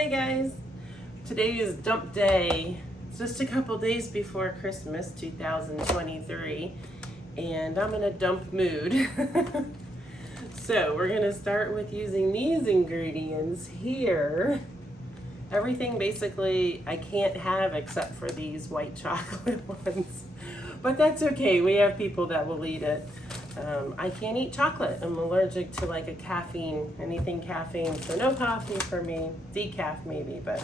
Hey guys, today is dump day. It's just a couple days before Christmas 2023 and I'm in a dump mood. So we're gonna start with using these ingredients here. Everything basically I can't have except for these white chocolate ones, but that's okay. We have people that will eat it. I can't eat chocolate. I'm allergic to like anything caffeine, so no coffee for me. Decaf maybe, but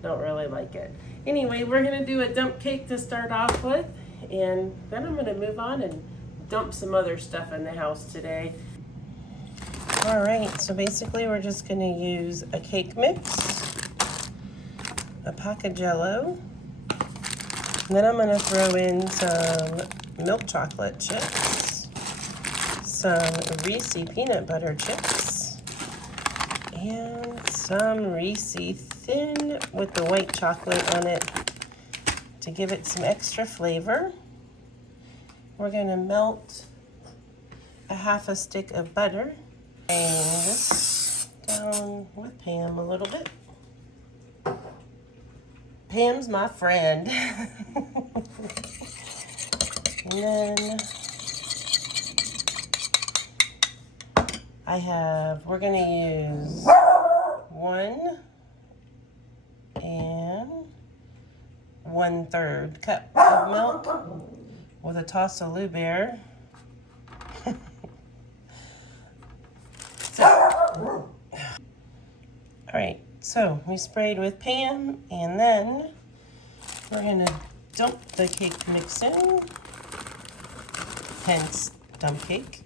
don't really like it. Anyway, we're gonna do a dump cake to start off with, and then I'm gonna move on and dump some other stuff in the house today. All right, so basically we're just gonna use a cake mix, a pack of Jell-O, and then I'm gonna throw in some milk chocolate chips, some Reese peanut butter chips, and some Reese thin with the white chocolate on it to give it some extra flavor. We're gonna melt a half a stick of butter and this down with Pam a little bit. Pam's my friend. And then we're gonna use 1 1/3 cup of milk with a toss of Lou Bear. All right, so we sprayed with Pam, and then we're gonna dump the cake mix in, hence dump cake.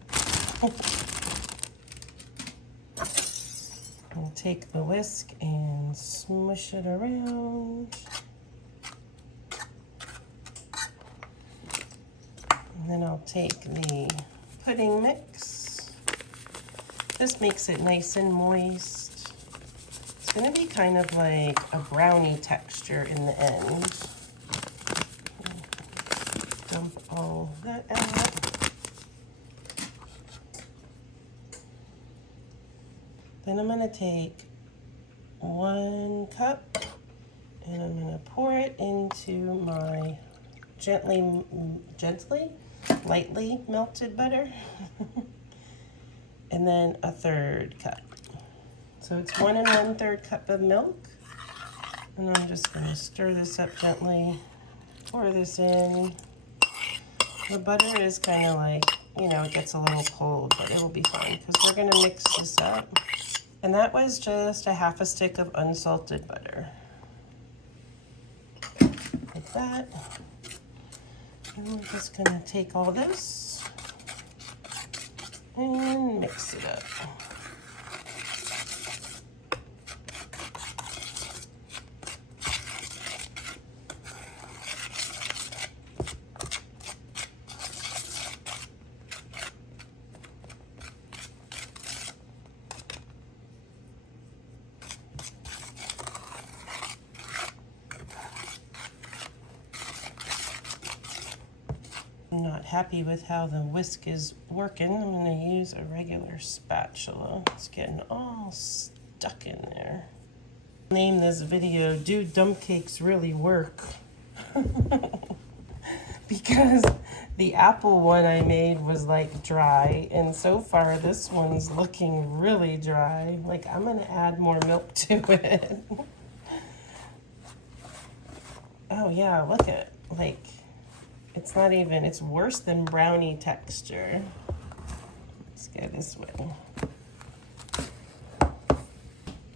I'll take the whisk and smush it around. And then I'll take the pudding mix. This makes it nice and moist. It's gonna be kind of like a brownie texture in the end. Dump all that out. Then I'm gonna take 1 cup and I'm gonna pour it into my lightly melted butter. And then 1/3 cup. So it's 1 1/3 cup of milk. And I'm just gonna stir this up gently, pour this in. The butter is kind of like, it gets a little cold, but it'll be fine because we're gonna mix this up. And that was just a half a stick of unsalted butter. Like that. And we're just gonna take all this and mix it up. I'm not happy with how the whisk is working. I'm going to use a regular spatula. It's getting all stuck in there. Name this video, Do Dump Cakes Really Work? Because the apple one I made was like dry, and so far this one's looking really dry. Like I'm going to add more milk to it. Oh yeah, look at like it's not even, it's worse than brownie texture. Let's go this way.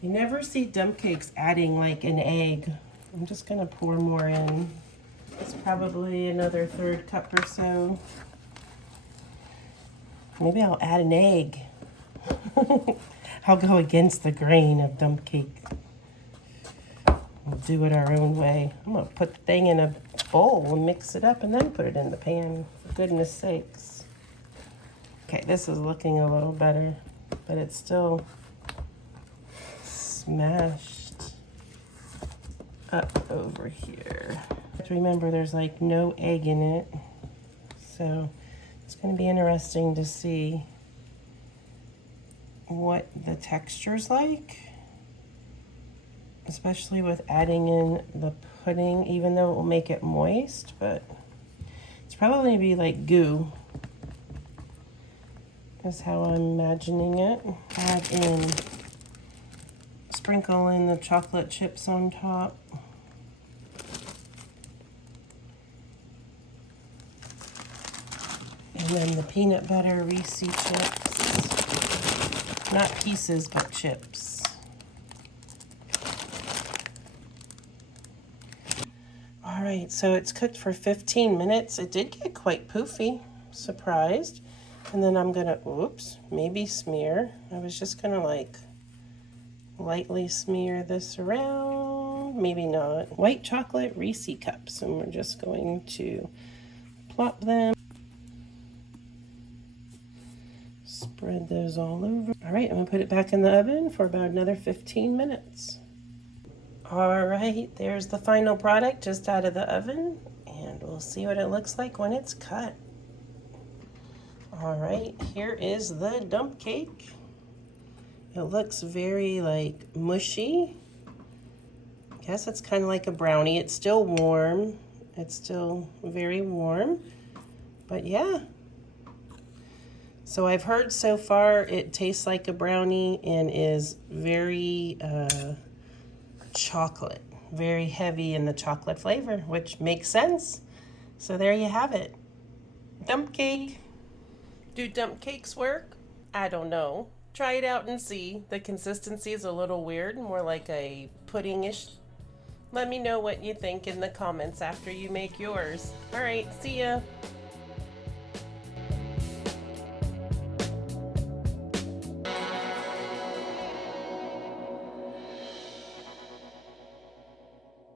You never see dump cakes adding like an egg. I'm just gonna pour more in. It's probably another 1/3 cup or so. Maybe I'll add an egg. I'll go against the grain of dump cake. We'll do it our own way. I'm gonna put the thing in a bowl and mix it up and then put it in the pan, for goodness sakes. Okay, this is looking a little better, but it's still smashed up over here. Remember, there's like no egg in it, so it's gonna be interesting to see what the texture's like. especially with adding in the pudding, even though it will make it moist, but it's probably going to be like goo, is how I'm imagining it. Add in, sprinkle in the chocolate chips on top. And then the peanut butter Reese chips. Not pieces, but chips. All right, so it's cooked for 15 minutes. It did get quite poofy, surprised. And then I'm gonna, oops, maybe smear. I was just gonna like lightly smear this around, maybe not. White chocolate Reese cups, and we're just going to plop them. Spread those all over. All right, I'm gonna put it back in the oven for about another 15 minutes. All right, there's the final product just out of the oven, and we'll see what it looks like when it's cut. All right, here is the dump cake. It looks very like mushy. I guess it's kind of like a brownie. It's still warm. It's still very warm, but yeah. So I've heard so far it tastes like a brownie and is very chocolate, very heavy in the chocolate flavor, which makes sense. So there you have it. Dump cake. Do dump cakes work? I don't know. Try it out and see. The consistency is a little weird, more like a pudding-ish. Let me know what you think in the comments after you make yours. All right, see ya.